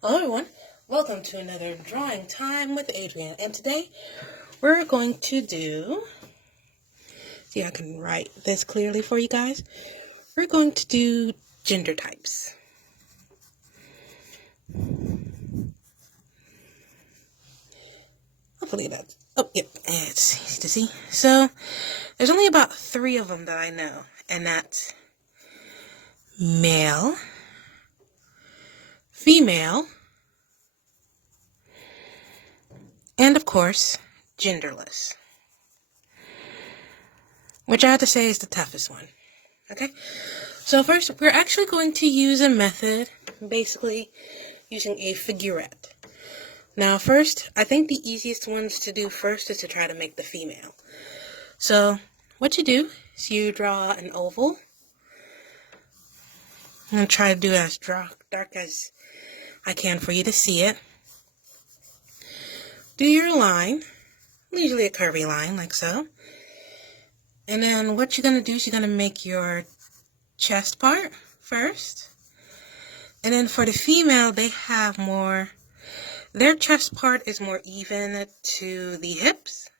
Hello everyone, welcome to another drawing time with Adrienne, and today we're going to see I can write this clearly for you guys, we're going to do gender types. Hopefully that's, it's easy to see. So, there's only about 3 of them that I know, and that's male, female, and of course, genderless. Which I have to say is the toughest one. Okay? So first, we're actually going to use a method, basically using a figurette. Now first, I think the easiest ones to do first is to try to make the female. So, what you do is you draw an oval. I'm going to try to do it as dark as I can for you to see it. Do your line, usually a curvy line like so. And then what you're going to do is you're going to make your chest part first. And then for the female, they have more, their chest part is more even to the hips.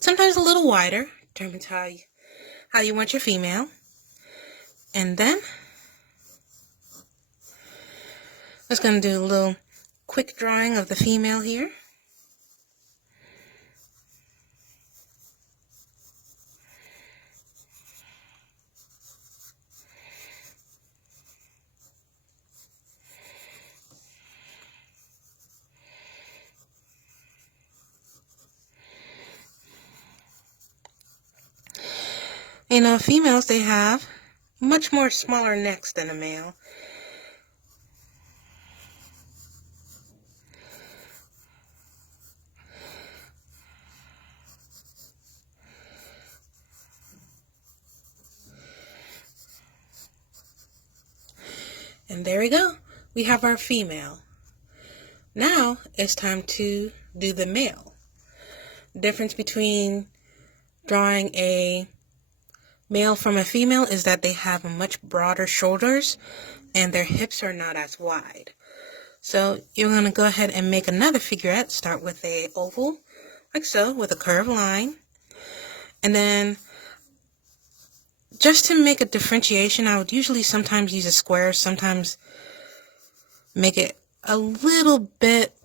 Sometimes a little wider, determines how you want your female. And then, I'm just going to do a little quick drawing of the female here. You know, females, they have much more smaller necks than a male. And there we go. We have our female. Now it's time to do the male. The difference between drawing a male from a female is that they have much broader shoulders and their hips are not as wide. So you're going to go ahead and make another figurette. Start with a oval, like so, with a curved line. And then, just to make a differentiation, I would usually sometimes use a square, sometimes make it a little bit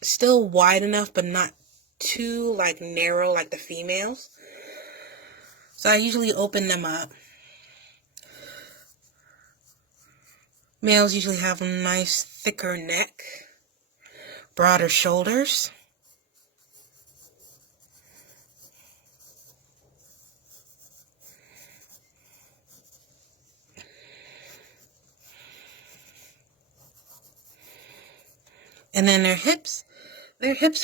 still wide enough, but not too narrow like the females. So I usually open them up. Males usually have a nice thicker neck, broader shoulders. And then their hips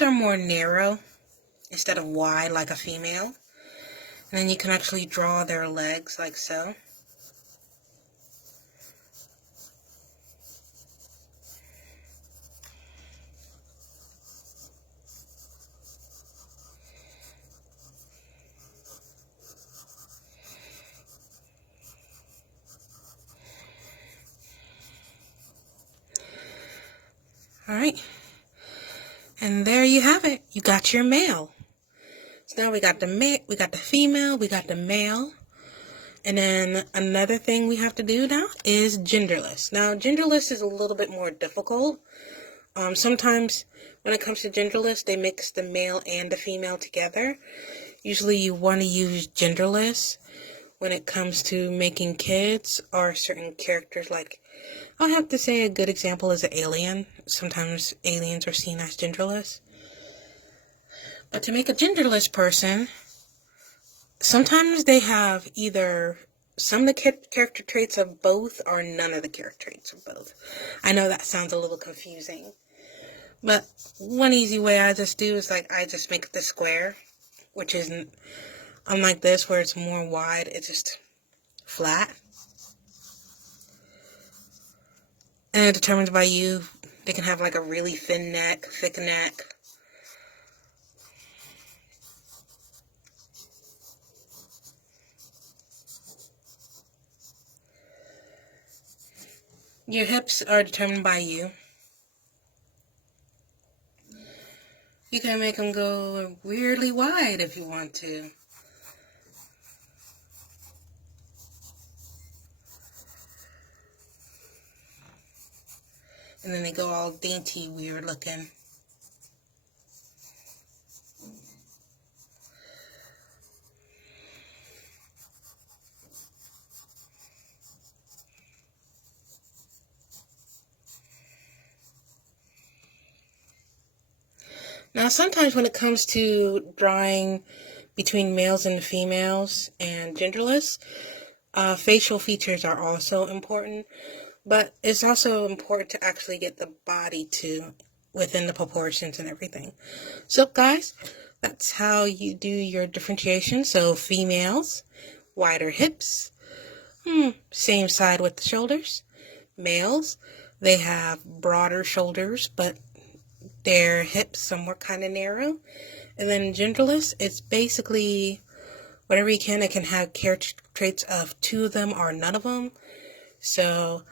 are more narrow instead of wide like a female. And then you can actually draw their legs like so. Alright. And there you have it. You got your male. So now we got the female, we got the male. And then another thing we have to do now is genderless. Now, genderless is a little bit more difficult. Sometimes when it comes to genderless, they mix the male and the female together. Usually you want to use genderless when it comes to making kids or certain characters. Like, I'll have to say a good example is an alien. Sometimes aliens are seen as genderless. But to make a genderless person, sometimes they have either some of the character traits of both or none of the character traits of both. I know that sounds a little confusing. But one easy way I just do is I just make the square, which isn't, unlike this where it's more wide, it's just flat. And it determines by you, they can have a really thin neck, thick neck. Your hips are determined by you. You can make them go weirdly wide if you want to. And then they go all dainty, weird looking. Now, sometimes when it comes to drawing between males and females and genderless, facial features are also important, but it's also important to actually get the body to within the proportions and everything. So, guys, that's how you do your differentiation. So, females, wider hips, same side with the shoulders. Males, they have broader shoulders, but their hips somewhat kind of narrow. And then genderless, it's basically whatever you can. It can have character traits of 2 of them or none of them. So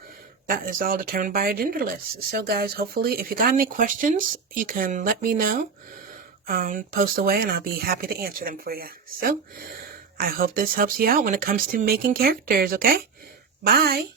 that is all determined by a genderless. So guys, hopefully if you got any questions, you can let me know. Post away and I'll be happy to answer them for you. So I hope this helps you out when it comes to making characters, okay? Bye.